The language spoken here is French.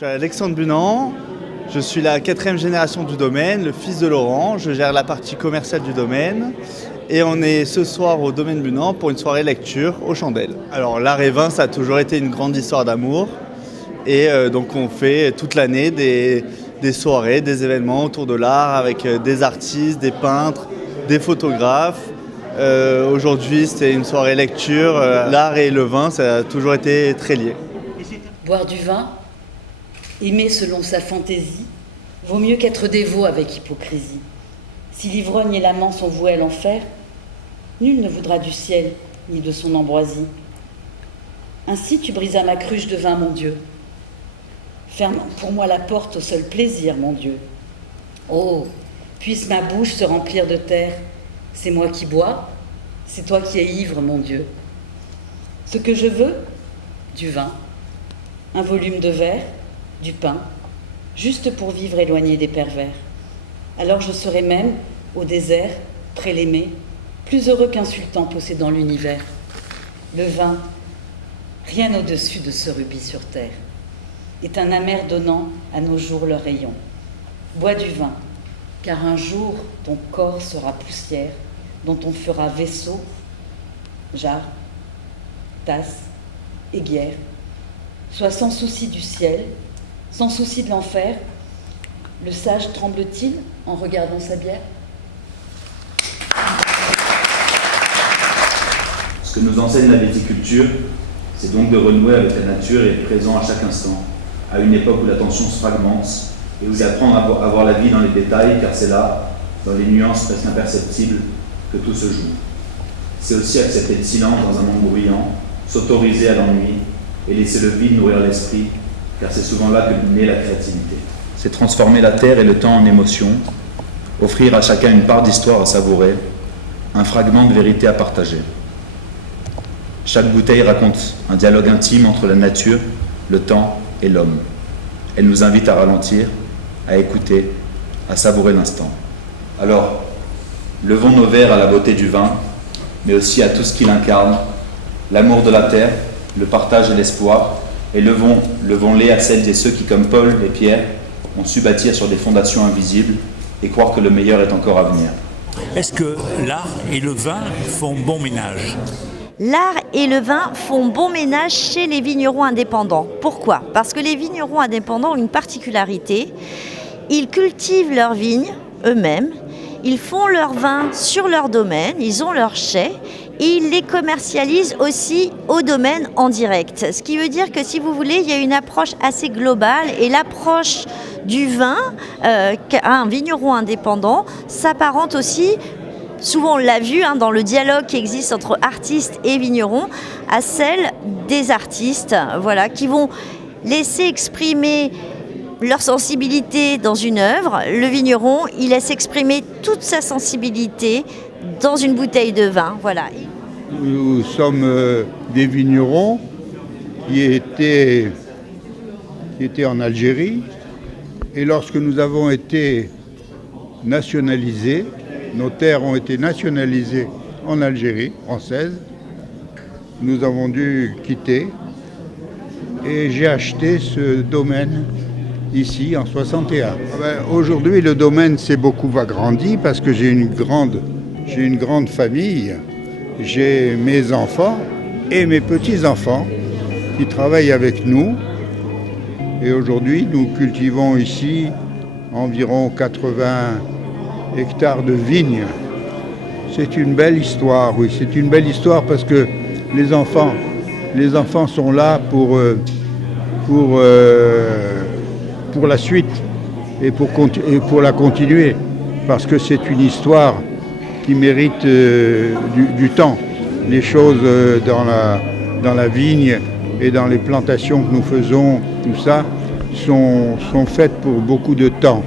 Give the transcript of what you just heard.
suis Alexandre Bunand, je suis la 4e génération du domaine, le fils de Laurent, je gère la partie commerciale du domaine et on est ce soir au domaine Bunand pour une soirée lecture aux chandelles. Alors l'art et vin, ça a toujours été une grande histoire d'amour et donc on fait toute l'année des soirées, des événements autour de l'art avec des artistes, des peintres, des photographes. Aujourd'hui c'était une soirée lecture, l'art et le vin ça a toujours été très lié. Boire du vin, aimer selon sa fantaisie, vaut mieux qu'être dévot avec hypocrisie. Si l'ivrogne et l'amant sont voués à l'enfer, nul ne voudra du ciel ni de son ambroisie. Ainsi tu brisas ma cruche de vin, mon Dieu. Ferme pour moi la porte au seul plaisir, mon Dieu. Oh, puisse ma bouche se remplir de terre. C'est moi qui bois, c'est toi qui es ivre, mon Dieu. Ce que je veux, du vin, un volume de verre, du pain, juste pour vivre éloigné des pervers. Alors je serai même, au désert, près l'aimé, plus heureux qu'un sultan possédant l'univers. Le vin, rien au-dessus de ce rubis sur terre, est un amer donnant à nos jours leur rayon. Bois du vin, car un jour ton corps sera poussière, dont on fera vaisseau, jarre, tasse, aiguière. Sois sans souci du ciel, sans souci de l'enfer. Le sage tremble-t-il en regardant sa bière ? Ce que nous enseigne la viticulture, c'est donc de renouer avec la nature et être présent à chaque instant, à une époque où l'attention se fragmente et où apprendre à voir la vie dans les détails, car c'est là, dans les nuances presque imperceptibles, que tout se joue. C'est aussi accepter le silence dans un monde bruyant, s'autoriser à l'ennui et laisser le vide nourrir l'esprit, car c'est souvent là que naît la créativité. C'est transformer la terre et le temps en émotion, offrir à chacun une part d'histoire à savourer, un fragment de vérité à partager. Chaque bouteille raconte un dialogue intime entre la nature, le temps et l'homme. Elle nous invite à ralentir, à écouter, à savourer l'instant. Alors, levons nos verres à la beauté du vin, mais aussi à tout ce qu'il incarne, l'amour de la terre, le partage et l'espoir, et levons-les à celles et ceux qui, comme Paul et Pierre, ont su bâtir sur des fondations invisibles et croire que le meilleur est encore à venir. Est-ce que l'art et le vin font bon ménage ? L'art et le vin font bon ménage chez les vignerons indépendants. Pourquoi ? Parce que les vignerons indépendants ont une particularité. Ils cultivent leurs vignes eux-mêmes, ils font leur vin sur leur domaine, ils ont leurs chais et ils les commercialisent aussi au domaine en direct. Ce qui veut dire que si vous voulez, il y a une approche assez globale et l'approche du vin qu'à un vigneron indépendant s'apparente aussi, souvent on l'a vu dans le dialogue qui existe entre artistes et vignerons, à celle des artistes qui vont laisser exprimer leur sensibilité dans une œuvre. Le vigneron, il laisse exprimer toute sa sensibilité dans une bouteille de vin. Voilà. Nous sommes des vignerons qui étaient en Algérie et lorsque nous avons été nationalisés, nos terres ont été nationalisées en Algérie française, nous avons dû quitter et j'ai acheté ce domaine ici en 61. Aujourd'hui, le domaine s'est beaucoup agrandi parce que j'ai une grande famille. J'ai mes enfants et mes petits-enfants qui travaillent avec nous. Et aujourd'hui, nous cultivons ici environ 80 hectares de vignes. C'est une belle histoire, oui. C'est une belle histoire parce que les enfants sont là pour la suite et pour la continuer, parce que c'est une histoire qui mérite du temps. Les choses dans la vigne et dans les plantations que nous faisons, tout ça, sont faites pour beaucoup de temps.